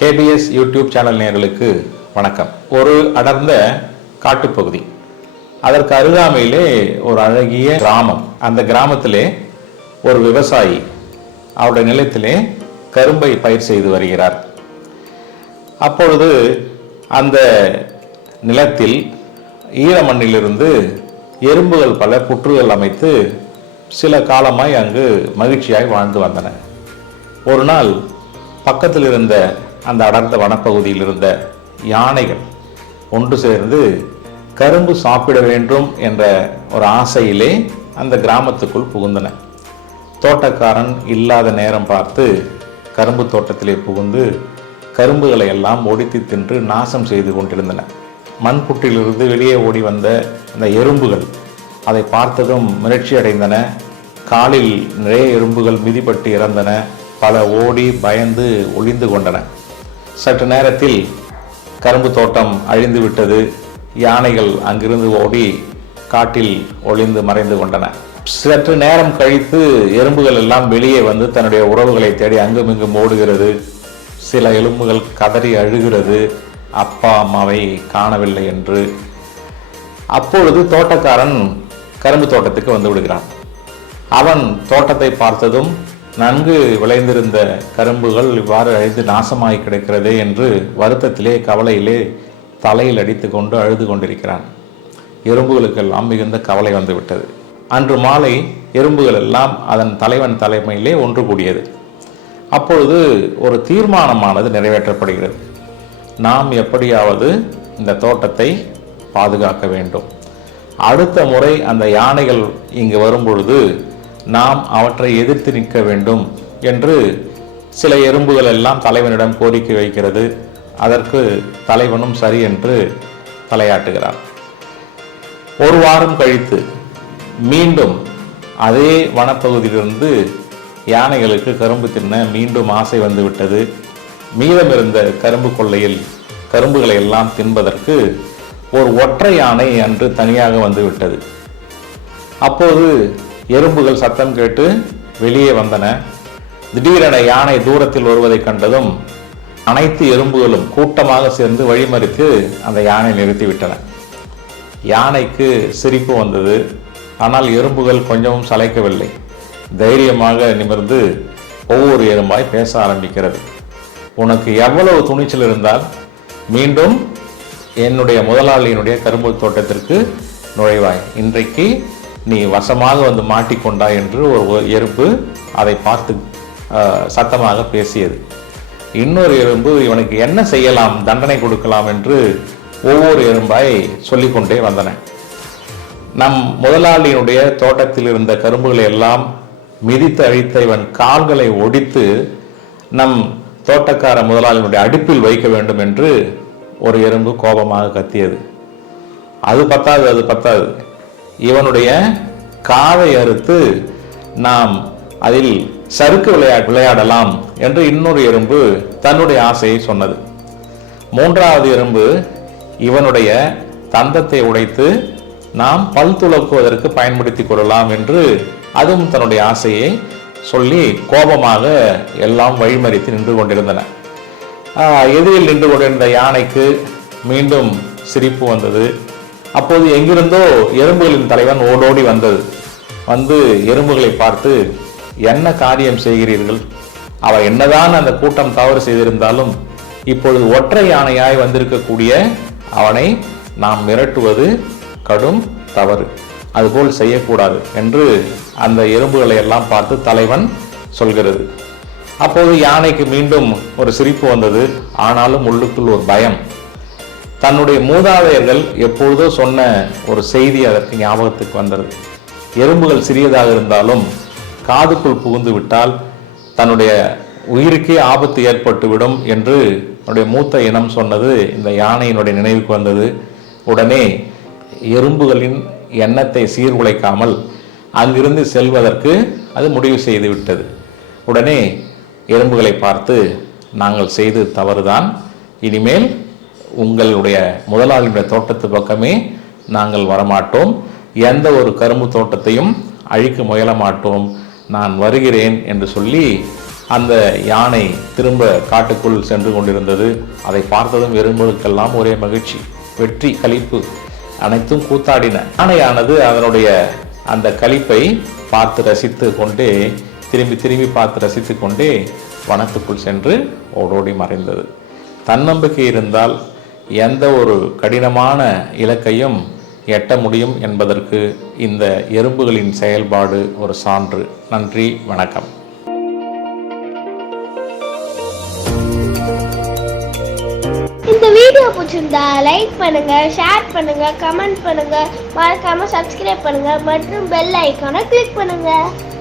KBS YouTube channel நேயர்களுக்கு வணக்கம். ஒரு அடர்ந்த காட்டுப்பகுதி, அதற்கு அருகாமையிலே ஒரு அழகிய கிராமம். அந்த கிராமத்திலே ஒரு விவசாயி அவருடைய நிலத்திலே கரும்பை பயிர் செய்து வருகிறார். அப்பொழுது அந்த நிலத்தில் ஈரமண்ணிலிருந்து எறும்புகள் பல புற்றுகள் அமைத்து சில காலமாய் அங்கு மகிழ்ச்சியாய் வாழ்ந்து வந்தன. ஒரு நாள் பக்கத்தில் இருந்த அந்த அடர்ந்த வனப்பகுதியில் இருந்த யானைகள் ஒன்று சேர்ந்து கரும்பு சாப்பிட வேண்டும் என்ற ஒரு ஆசையிலே அந்த கிராமத்துக்குள் புகுந்தன. தோட்டக்காரன் இல்லாத நேரம் பார்த்து கரும்பு தோட்டத்திலே புகுந்து கரும்புகளை எல்லாம் ஒடித்து தின்று நாசம் செய்து கொண்டிருந்தன. மண்புற்றிலிருந்து வெளியே ஓடி வந்த அந்த எறும்புகள் அதை பார்த்ததும் மிரட்சி அடைந்தன. காலில் நிறைய எறும்புகள் மிதிப்பட்டு இறந்தன. பல ஓடி பயந்து ஒளிந்து கொண்டன. சற்று நேரத்தில் கரும்பு தோட்டம் அழிந்து விட்டது. யானைகள் அங்கிருந்து ஓடி காட்டில் ஒளிந்து மறைந்து கொண்டன. சற்று நேரம் கழித்து எறும்புகள் எல்லாம் வெளியே வந்து தன்னுடைய உறவுகளை தேடி அங்கும் இங்கும் ஓடுகிறது. சில எலும்புகள் கதறி அழுகிறது, அப்பா அம்மாவை காணவில்லை என்று. அப்பொழுது தோட்டக்காரன் கரும்பு தோட்டத்துக்கு வந்து விடுகிறான். அவன் தோட்டத்தை பார்த்ததும் நன்கு விளைந்திருந்த கரும்புகள் இவ்வாறு அழிந்து நாசமாகி கிடக்கிறதே என்று வருத்தத்திலே கவலையிலே தலையில் அடித்து கொண்டு அழுது கொண்டிருக்கிறான். எறும்புகளுக்கெல்லாம் மிகுந்த கவலை வந்து விட்டது. அன்று மாலை எறும்புகள் எல்லாம் அதன் தலைவன் தலைமையிலே ஒன்று கூடியது. அப்பொழுது ஒரு தீர்மானமானது நிறைவேற்றப்படுகிறது. நாம் எப்படியாவது இந்த தோட்டத்தை பாதுகாக்க வேண்டும். அடுத்த முறை அந்த யானைகள் இங்கு வரும்பொழுது நாம் அவற்றை எதிர்த்து நிற்க வேண்டும் என்று சில எறும்புகள் எல்லாம் தலைவனிடம் கோரிக்கை வைக்கிறது. அதற்கு தலைவனும் சரி என்று தலையாட்டுகிறார். ஒரு வாரம் கழித்து மீண்டும் அதே வனப்பகுதியிலிருந்து யானைகளுக்கு கரும்பு தின்ன மீண்டும் ஆசை வந்து விட்டது. மீதமிருந்த கரும்பு கொள்ளையில் கரும்புகளை எல்லாம் தின்பதற்கு ஒரு ஒற்றை யானை அன்று தனியாக வந்து விட்டது. அப்போது எறும்புகள் சத்தம் கேட்டு வெளியே வந்தன. திடீரென யானை தூரத்தில் வருவதை கண்டதும் அனைத்து எறும்புகளும் கூட்டமாக சேர்ந்து வழிமறித்து அந்த யானை நிறுத்திவிட்டன. யானைக்கு சிரிப்பு வந்தது. ஆனால் எறும்புகள் கொஞ்சமும் சளைக்கவில்லை. தைரியமாக நிமிர்ந்து ஒவ்வொரு எறும்பாய் பேச ஆரம்பிக்கிறது. உனக்கு எவ்வளவு துணிச்சல் இருந்தால் மீண்டும் என்னுடைய முதலாளியினுடைய கரும்பு தோட்டத்திற்கு நுழைவாய்? இன்றைக்கு நீ வசமாக வந்து மாட்டிக்கொண்டாய் என்று ஒரு எறும்பு அதை பார்த்து சத்தமாக பேசியது. இன்னொரு எறும்பு இவனுக்கு என்ன செய்யலாம், தண்டனை கொடுக்கலாம் என்று ஒவ்வொரு எறும்பாய் சொல்லிக்கொண்டே வந்தன. நம் முதலாளியினுடைய தோட்டத்தில் இருந்த கரும்புகளை எல்லாம் மிதித்து அழித்த இவன் கால்களை ஒடித்து நம் தோட்டக்கார முதலாளியினுடைய அடுப்பில் வைக்க வேண்டும் என்று ஒரு எறும்பு கோபமாக கத்தியது. அது பத்தாது, இவனுடைய காதை அறுத்து நாம் அதில் சறுக்கு விளையாடலாம் என்று இன்னொரு எறும்பு தன்னுடைய ஆசையை சொன்னது. மூன்றாவது எறும்பு இவனுடைய தந்தத்தை உடைத்து நாம் பல் துலக்குவதற்கு பயன்படுத்திக் கொள்ளலாம் என்று அதுவும் தன்னுடைய ஆசையை சொல்லி கோபமாக எல்லாம் வழிமறித்து நின்று கொண்டிருந்தன. எதிரில் நின்று கொண்டிருந்த யானைக்கு மீண்டும் சிரிப்பு வந்தது. அப்போது எங்கிருந்தோ எறும்புகளின் தலைவன் ஓடோடி வந்து எறும்புகளை பார்த்து, என்ன காரியம் செய்கிறீர்கள்? அவர் என்னதான் அந்த கூட்டம் தவறு செய்திருந்தாலும் இப்பொழுது ஒற்றை யானையாய் வந்திருக்கக்கூடிய அவனை நாம் மிரட்டுவது கடும் தவறு, அதுபோல் செய்யக்கூடாது என்று அந்த எறும்புகளை எல்லாம் பார்த்து தலைவன் சொல்கிறது. அப்போது யானைக்கு மீண்டும் ஒரு சிரிப்பு வந்தது. ஆனாலும் உள்ளுக்குள் ஒரு பயம். தன்னுடைய மூதாதையர்கள் எப்பொழுதோ சொன்ன ஒரு செய்தி அதற்கு ஞாபகத்துக்கு வந்தது. எறும்புகள் சிறியதாக இருந்தாலும் காதுக்குள் புகுந்து விட்டால் தன்னுடைய உயிருக்கே ஆபத்து ஏற்பட்டுவிடும் என்று என்னுடைய மூத்த இனம் சொன்னது இந்த யானையினுடைய நினைவுக்கு வந்தது. உடனே எறும்புகளின் எண்ணத்தை சீர்குலைக்காமல் அங்கிருந்து செல்வதற்கு அது முடிவு செய்து விட்டது. உடனே எறும்புகளை பார்த்து, நாங்கள் செய்து தவறுதான், இனிமேல் உங்களுடைய முதலாளியுடைய தோட்டத்து பக்கமே நாங்கள் வரமாட்டோம், எந்த ஒரு கரும்பு தோட்டத்தையும் அழிக்க முயல மாட்டோம், நான் வருகிறேன் என்று சொல்லி அந்த யானை திரும்ப காட்டுக்குள் சென்று கொண்டிருந்தது. அதை பார்த்ததும் எறும்புகளுக்கெல்லாம் ஒரே மகிழ்ச்சி, வெற்றி, களிப்பு அனைத்தும் கூத்தாடின. யானையானது அதனுடைய அந்த களிப்பை பார்த்து ரசித்து கொண்டே திரும்பி திரும்பி பார்த்து ரசித்து கொண்டே வனத்துக்குள் சென்று ஓடோடி மறைந்தது. தன்னம்பிக்கை இருந்தால் எந்த ஒரு கடினமான இலக்கையும் எட்ட முடியும் என்பதற்கு இந்த எறும்புகளின் செயல்பாடு ஒரு சான்று. நன்றி, வணக்கம். இந்த வீடியோ பிடிச்சிருந்தா லைக் பண்ணுங்க, ஷேர் பண்ணுங்க, கமெண்ட் பண்ணுங்க, மறக்காம சப்ஸ்கிரைப் பண்ணுங்க மற்றும் பெல் ஐகானை கிளிக் பண்ணுங்க.